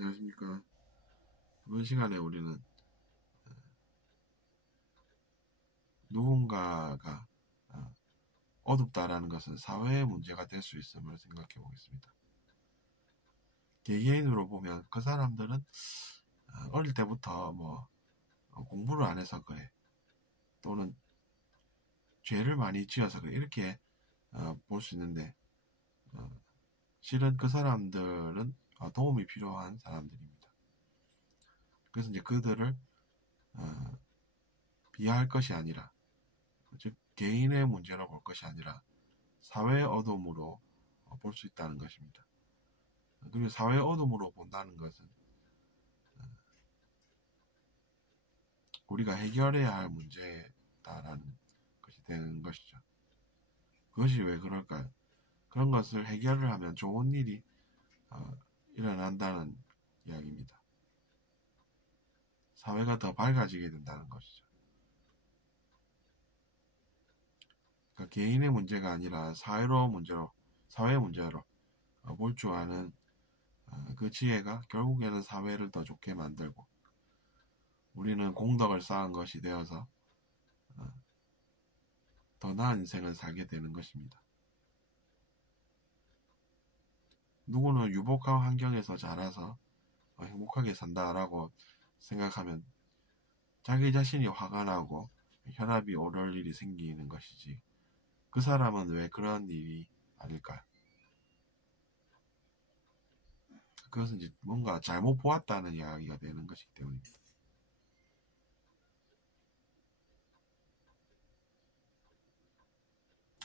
안녕하십니까. 이번 시간에 우리는 누군가가 어둡다라는 것은 사회의 문제가 될 수 있음을 생각해 보겠습니다. 개개인으로 보면 그 사람들은 어릴 때부터 공부를 안 해서 그래, 또는 죄를 많이 지어서 그래, 이렇게 볼 수 있는데, 실은 그 사람들은 도움이 필요한 사람들입니다. 그래서 이제 그들을 비하할 것이 아니라, 즉 개인의 문제로 볼 것이 아니라 사회의 어둠으로 볼 수 있다는 것입니다. 그리고 사회의 어둠으로 본다는 것은 우리가 해결해야 할 문제다라는 것이 되는 것이죠. 그것이 왜 그럴까요? 그런 것을 해결을 하면 좋은 일이 일어난다는 이야기입니다. 사회가 더 밝아지게 된다는 것이죠. 그러니까 개인의 문제가 아니라 사회의 문제로 볼 줄 아는 그 지혜가 결국에는 사회를 더 좋게 만들고, 우리는 공덕을 쌓은 것이 되어서 더 나은 인생을 살게 되는 것입니다. 누구는 유복한 환경에서 자라서 행복하게 산다라고 생각하면 자기 자신이 화가 나고 혈압이 오를 일이 생기는 것이지, 그 사람은 왜 그런 일이 아닐까요? 그것은 이제 뭔가 잘못 보았다는 이야기가 되는 것이기 때문입니다.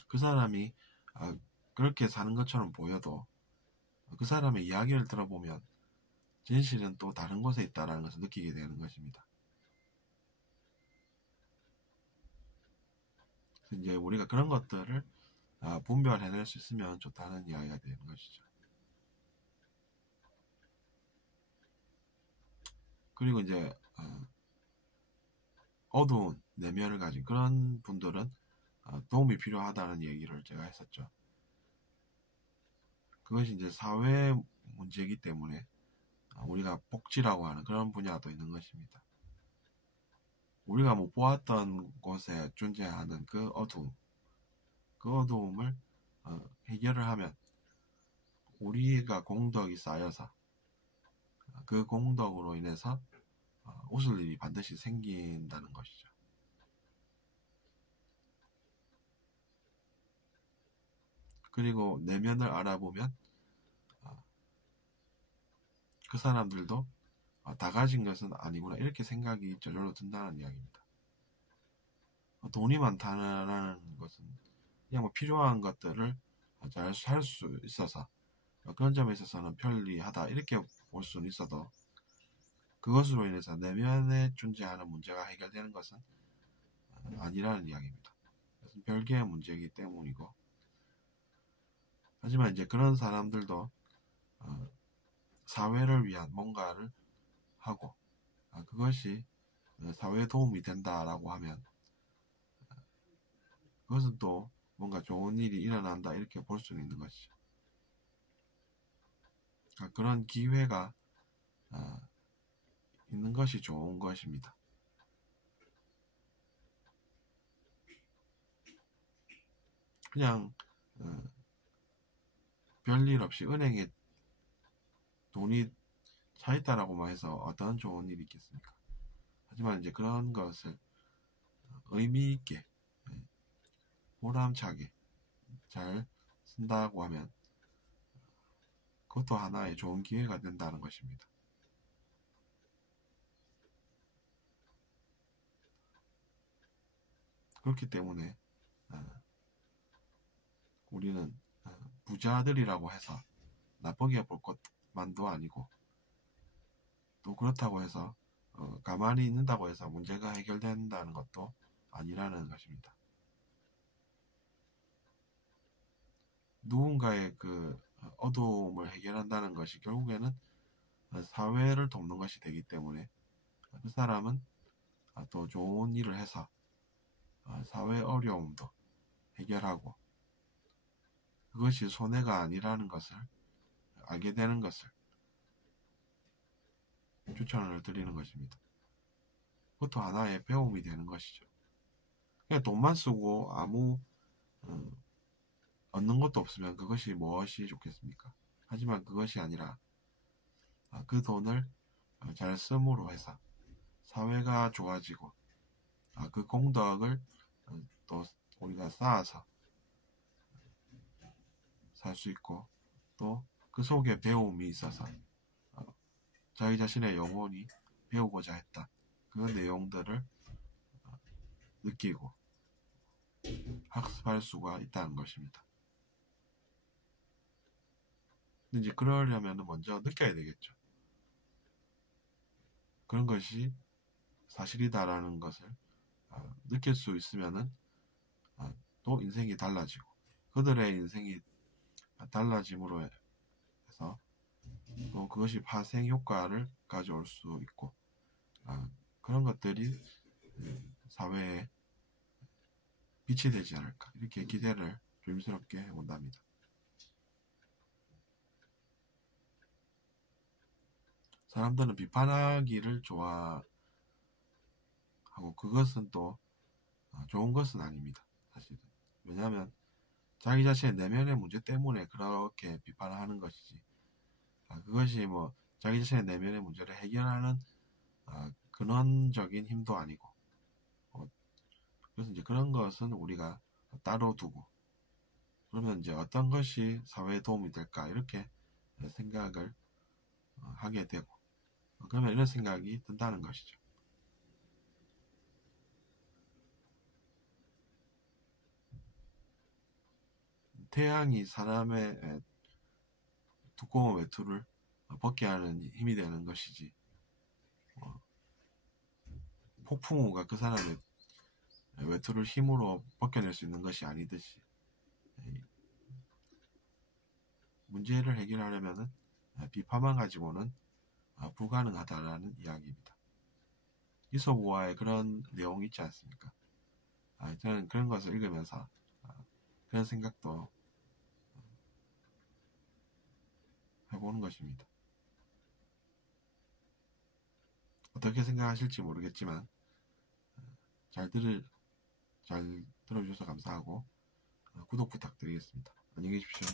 그 사람이 그렇게 사는 것처럼 보여도 그 사람의 이야기를 들어보면 진실은 또 다른 곳에 있다는 것을 느끼게 되는 것입니다. 이제 우리가 그런 것들을 분별해낼 수 있으면 좋다는 이야기가 되는 것이죠. 그리고 이제 어두운 내면을 가진 그런 분들은 도움이 필요하다는 얘기를 제가 했었죠. 그것이 이제 사회 문제이기 때문에 우리가 복지라고 하는 그런 분야도 있는 것입니다. 우리가 못 보았던 곳에 존재하는 그 어두움을 해결을 하면 우리가 공덕이 쌓여서 그 공덕으로 인해서 웃을 일이 반드시 생긴다는 것이죠. 그리고 내면을 알아보면 그 사람들도 다 가진 것은 아니구나, 이렇게 생각이 저절로 든다는 이야기입니다. 돈이 많다는 것은 그냥 필요한 것들을 잘 살 수 있어서 그런 점에 있어서는 편리하다, 이렇게 볼 수는 있어도 그것으로 인해서 내면에 존재하는 문제가 해결되는 것은 아니라는 이야기입니다. 그것은 별개의 문제이기 때문이고, 하지만 이제 그런 사람들도 사회를 위한 뭔가를 하고 그것이 사회에 도움이 된다라고 하면 그것은 또 뭔가 좋은 일이 일어난다, 이렇게 볼 수 있는 것이죠. 그런 기회가 있는 것이 좋은 것입니다. 그냥 별일 없이 은행에 돈이 차 있다라고만 해서 어떤 좋은 일이 있겠습니까? 하지만 이제 그런 것을 의미 있게 보람차게 잘 쓴다고 하면 그것도 하나의 좋은 기회가 된다는 것입니다. 그렇기 때문에 우리는 부자들이라고 해서 나쁘게 볼 것만도 아니고, 또 그렇다고 해서 가만히 있는다고 해서 문제가 해결된다는 것도 아니라는 것입니다. 누군가의 그 어두움을 해결한다는 것이 결국에는 사회를 돕는 것이 되기 때문에 그 사람은 또 좋은 일을 해서 사회 어려움도 해결하고 그것이 손해가 아니라는 것을 알게 되는 것을 추천을 드리는 것입니다. 그것도 하나의 배움이 되는 것이죠. 그냥 돈만 쓰고 아무 얻는 것도 없으면 그것이 무엇이 좋겠습니까? 하지만 그것이 아니라 그 돈을 잘 쓰므로 해서 사회가 좋아지고 그 공덕을 또 우리가 쌓아서 살 수 있고 또 그 속에 배움이 있어서 자기 자신의 영혼이 배우고자 했다. 그 내용들을 느끼고 학습할 수가 있다는 것입니다. 근데 이제 그러려면 먼저 느껴야 되겠죠. 그런 것이 사실이다라는 것을 느낄 수 있으면은 또 인생이 달라지고 그들의 인생이 달라짐으로 해서 또 그것이 파생 효과를 가져올 수 있고 그런 것들이 사회에 빛이 되지 않을까 이렇게 기대를 조심스럽게 해본답니다. 사람들은 비판하기를 좋아하고 그것은 또 좋은 것은 아닙니다. 사실은. 왜냐하면 자기 자신의 내면의 문제 때문에 그렇게 비판을 하는 것이지 그것이 뭐 자기 자신의 내면의 문제를 해결하는 근원적인 힘도 아니고 그래서 이제 그런 것은 우리가 따로 두고 그러면 이제 어떤 것이 사회에 도움이 될까 이렇게 생각을 하게 되고 그러면 이런 생각이 든다는 것이죠. 태양이 사람의 두꺼운 외투를 벗게 하는 힘이 되는 것이지 폭풍우가 그 사람의 외투를 힘으로 벗겨낼 수 있는 것이 아니듯이 문제를 해결하려면 비판만 가지고는 불가능하다라는 이야기입니다. 이솝우화에 그런 내용이 있지 않습니까? 저는 그런 것을 읽으면서 그런 생각도 해보는 것입니다. 어떻게 생각하실지 모르겠지만 잘 들어주셔서 감사하고 구독 부탁드리겠습니다. 안녕히 계십시오.